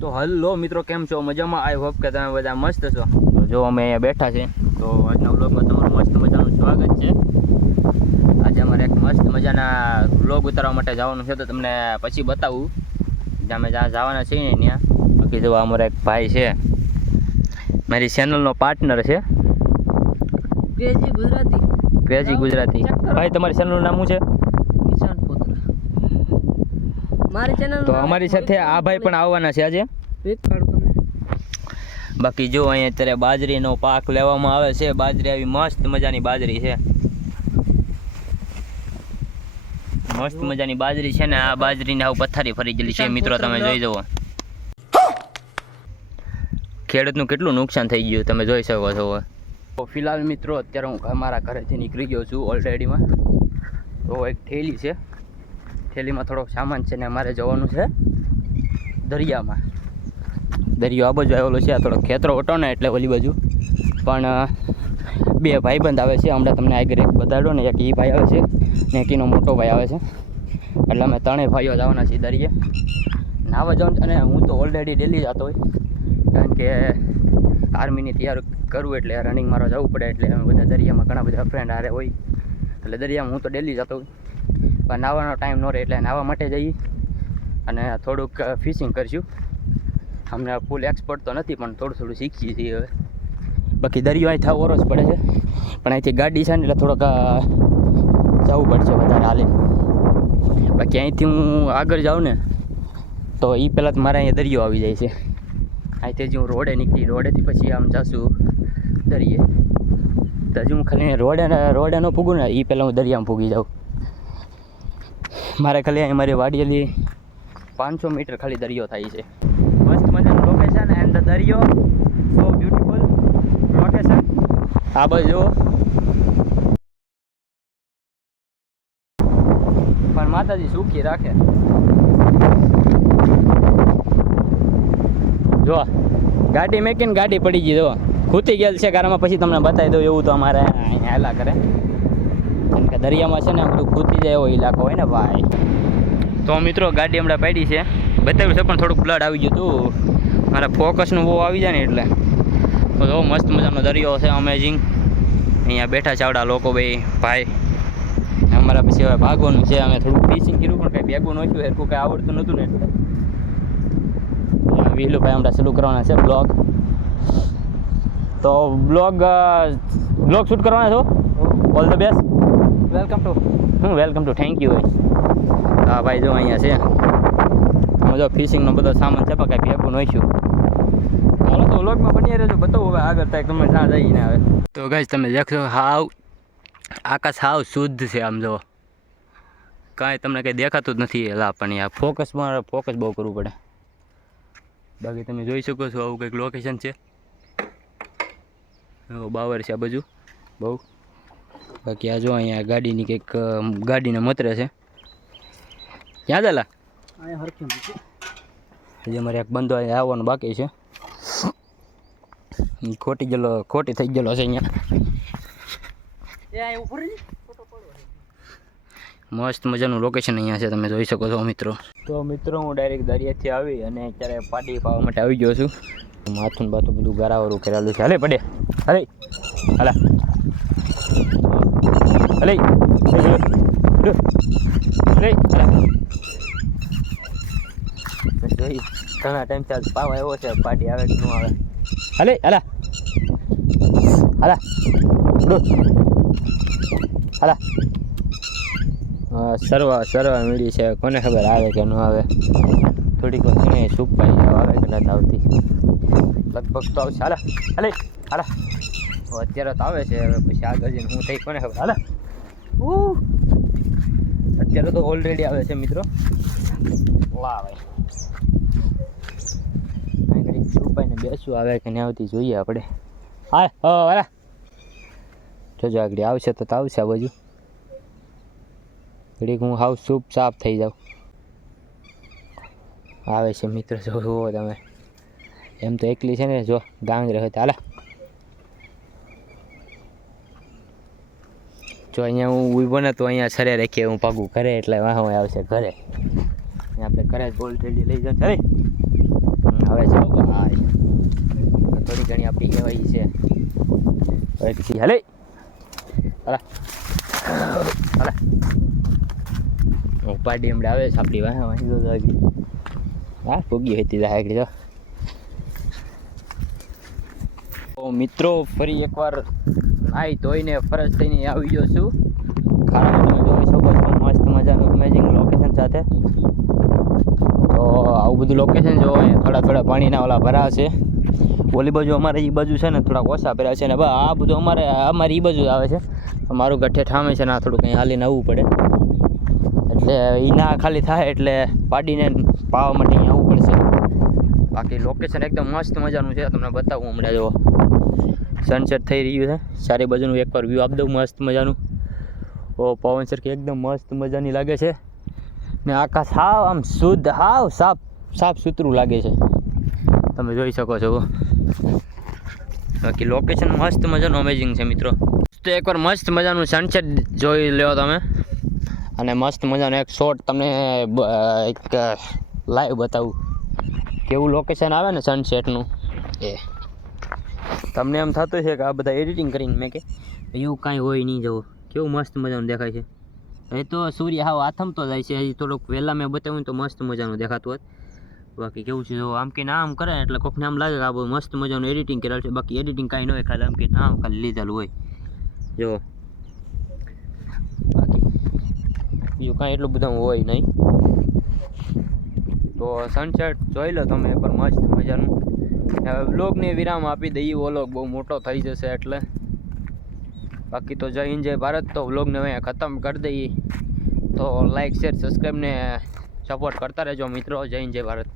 તો હલો મિત્રો, કેમ છો? મજામાં? આઈ હોપ કે તમે બધા મસ્ત છો. તો જો અમે અહીંયા બેઠા છે, તો આજના વ્લોગમાં તમારું મસ્ત મજાનું સ્વાગત છે. આજે અમારે એક મસ્ત મજાના વ્લોગ ઉતારવા માટે જવાનું છે, તો તમને પછી બતાવું અમે જ્યાં જવાના છીએ ને ત્યાં. બાકી જો અમારો એક ભાઈ છે, મારી ચેનલનો પાર્ટનર છે, ક્રેઝી ગુજરાતી. ભાઈ તમારી ચેનલનું નામ શું છે? મારી ચેનલ તો અમારી સાથે આ ભાઈ પણ આવવાના છે આજે. બાકી જો અહીંયા અત્યારે બાજરીનો પાક લેવામાં આવે છે. બાજરી આવી મસ્ત મજાની બાજરી છે, મસ્ત મજાની બાજરી છે ને આ બાજરીને આવું પથ્થારી ફરી ગયેલી છે મિત્રો, તમે જોઈ જુઓ. ખેડૂતનું કેટલું નુકસાન થઈ ગયું તમે જોઈ શકો છો. તો ફિલહાલ મિત્રો અત્યારે હું અમારા ઘરેથી નીકળી ગયો છું ઓલરેડીમાં. તો એક થેલી છે, થેલીમાં થોડોક સામાન છે ને અમારે જવાનું છે દરિયામાં. દરિયો આ બાજુ આવેલો છે, આ થોડો ખેતરો ઓટો ને એટલે ઓલી બાજુ. પણ બે ભાઈબંધ આવે છે, હમણાં તમને આગળ એક બતાડો ને. એક એ ભાઈ આવે છે ને એક એનો મોટો ભાઈ આવે છે, એટલે અમે ત્રણેય ભાઈઓ જવાના છીએ દરિયે નાહવા જવાનું. અને હું તો ઓલરેડી ડેલી જતો હોય, કારણ કે આર્મીની તૈયારી કરવું એટલે રનિંગ મારવા જવું પડે, એટલે અમે બધા દરિયામાં ઘણા બધા ફ્રેન્ડ હારે હોય, એટલે દરિયામાં હું તો ડેલી જતો હોય. પણ નાહવાનો ટાઈમ ન રહે એટલે નાહવા માટે જઈએ અને થોડુંક ફિશિંગ કરીશું. અમને ફૂલ એક્સપર્ટ તો નથી, પણ થોડું થોડું શીખીએ છીએ હવે. બાકી દરિયો અહીં થવો ઓરસ પડે છે, પણ અહીંથી ગાડી છે ને એટલે થોડોક જવું પડશે વધારે હાલીને. બાકી અહીંથી હું આગળ જાઉં ને તો એ પહેલાં તો મારે અહીંયા દરિયો આવી જાય છે. અહીંથી જ હું રોડે નીકળી, રોડેથી પછી આમ જાશું દરિયે. તો હજુ હું ખાલી રોડે ન પૂગું ને એ પહેલાં હું દરિયામાં પૂગી જાઉં. મારે ખાલી અહીં મારી વાડીએલી 500 મીટર ખાલી દરિયો થાય છે. મસ્ત મજાનું લોકેશન એન્ડ ધ દરિયો, સો બ્યુટીફુલ લોકેશન. આ બાજુ પણ માતાજી સુખી રાખે. જો ગાડી મેકીને ગાડી પડી ગઈ, જો ખૂતી ગયેલ છે કારમાં. પછી તમને બતાવી દઉં, એવું તો અમારે અહીંયા હેલા કરે, કારણ કે દરિયામાં છે ને બધું ખૂતી જાય એવો ઇલાકો હોય ને ભાઈ. તો મિત્રો ગાડી હમણાં પાડી છે, બતાવ્યું છે, પણ થોડુંક બ્લડ આવી ગયું હતું. મારા ફોકસનું બહુ આવી જાય ને એટલે. તો મસ્ત મજાનો દરિયો છે, અમેઝિંગ. અહીંયા બેઠા ચાવડા લોકો ભાઈ. અમારા પછી હવે ભાગવાનું છે. અમે થોડુંક ફિશિંગ કર્યું, પણ કંઈ ભેગું નહોતું, હરખું કંઈ આવડતું નહોતું ને એટલે. વિલુભાઈ હમણાં શરૂ કરવાના છે બ્લોગ. તો બ્લોગ શૂટ કરવાના છો? All the best. Welcome to thank you ભાઈ. હા ભાઈ જો અહીંયા છે, આમાં જો ફિશિંગનો બધો સામાન છે, પણ કાંઈ ભેગું નહોતું. ચાલો તો વ્લોગમાં બની રહેજો, બતાવો હવે આગળ થાય તમે જ્યાં જઈને આવે. તો ગાઈસ તમે દેખો, હાવ આકાશ હાવ શુદ્ધ છે. આમ જો કાંઈ તમને કંઈ દેખાતું જ નથી. એલા પણ યાર ફોકસ બહુ કરવું પડે. બાકી તમે જોઈ શકો છો આવું કંઈક લોકેશન છે. બાવર છે આ બાજુ બહુ. બાકી આ જો અહીંયા ગાડીની કંઈક ગાડીને મતરે છે. ક્યાં ચાલા? હજી અમારે એક બંદો અહીંયા આવવાનો બાકી છે. ખોટી થઈ ગયેલો છે અહીંયા. મસ્ત મજાનું લોકેશન અહીંયા છે, તમે જોઈ શકો છો મિત્રો. તો મિત્રો હું ડાયરેક્ટ દરિયાથી આવી અને અત્યારે પાટી પાવા માટે આવી ગયો છું. માથું બાથું બધું ગારાવાળું કરેલું છે. હલે પડે, હલે હલા હલે જોઈ ઘણા ટાઈમ ચાલ પાવા એવો છે, પાટી આવે કે ન આવે. હલે હલા હલા હલા સરવા મીડી છે, કોને ખબર આવે કે ન આવે. થોડીક વખત સૂપ પાઈ આવે કે નથી આવતી, લગભગ તો આવશે. હાલા હલે હાલા અત્યારે તો આવે છે, હવે પછી આગળ જઈને હું થઈ કોને ખબર. હાલા અત્યારે તો ઓલરેડી આવે છે મિત્રો. વાહ ભાઈ, સૂપ પાઈને બેસવું આવે કે નહીં આવતી જોઈએ આપણે. હા હાલા જોજો આગળ આવશે તો આવશે આ બાજુ. ઘડીક હું હાવ સૂપ સાફ થઈ જાઉં. આવે છે મિત્ર, જોવો તમે. એમ તો એકલી છે ને, જો ગાંગ રહે. હાલા જો અહીંયા હું ઊભો ને તો અહીંયા સરે રાખીએ હું ભાગું ઘરે, એટલે વાહ આવશે ઘરે. આપણે ઘરે જ ઓલરેડી લઈ જાઉં. અરે આવે છે ભાઈ, થોડી ઘણી આપણી કહેવાય છે. હલે અલા અલા ઉપાડી હમણાં આવે છે આપણી વાહ વાંચી દો આગળ. હા ભોગી હતી આગળ જો. તો મિત્રો ફરી એકવાર નાહી ધોઈને ફરજ થઈને આવી ગયો છું. ખારામાં તમે જોઈ શકો છો મસ્ત મજાનું અમેઝિંગ લોકેશન સાથે. તો આવું બધું લોકેશન જો થોડા થોડા પાણીના ઓલા ભરા છે. ઓલી બાજુ અમારે એ બાજુ છે ને થોડાક ઓછા ભર્યા છે ને બસ આ બધું અમારી એ બાજુ આવે છે. મારું ગઠ્ઠે ઠામે છે ને આ થોડું કંઈ હાલીને આવવું પડે એટલે એ ના ખાલી થાય એટલે પાડીને પાવા માટે અહીંયા આવવું પડશે. બાકી લોકેશન એકદમ મસ્ત મજાનું છે, તમને બતાવું હમણાં જો સનસેટ થઈ રહ્યું છે. ચારે બાજુનું એકવાર વ્યૂ આપી દઉં મસ્ત મજાનું. ઓ પવન સરખી એકદમ મસ્ત મજાની લાગે છે ને આકાશ હાવ આમ શુદ્ધ હાવ સાફ સુથરું લાગે છે, તમે જોઈ શકો છો. બાકી લોકેશન મસ્ત મજાનું અમેઝિંગ છે મિત્રો. તો એકવાર મસ્ત મજાનું સનસેટ જોઈ લ્યો તમે, અને મસ્ત મજાનો એક શોટ તમને એક લાઈવ બતાવું કેવું લોકેશન આવે ને સનસેટનું. એ તમને એમ થતું છે કે આ બધા એડિટિંગ કરીને મેં કે એવું કાંઈ હોય નહીં. જવું કેવું મસ્ત મજાનું દેખાય છે. એ તો સૂર્ય હાવ આથમતો જાય છે. હજી થોડુંક વહેલા મેં બતાવ્યું તો મસ્ત મજાનું દેખાતું હોત. બાકી કેવું છે જો આમ કે આમ કરે એટલે કોકને આમ લાગે કે આ બહુ મસ્ત મજાનું એડિટિંગ કરેલું છે. બાકી એડિટિંગ કાંઈ ન હોય, ખાલી આમ કે આમ ખાલી લીધેલું હોય જો. બાકી બીજું કાંઈ એટલું બધું હોય નહીં. તો સનસેટ જોઈ લો તમે એકવાર મસ્ત મજાનું. હવે વ્લોગને વિરામ આપી દઈએ, વ્લોગ બહુ મોટો થઈ જશે એટલે. બાકી તો જય હિન્દ જય ભારત. તો વ્લોગને અહીંયા ખતમ કરી દઈએ. તો લાઈક શેર સબસ્ક્રાઈબ ને સપોર્ટ કરતા રહેજો મિત્રો. જય હિન્દ જય ભારત.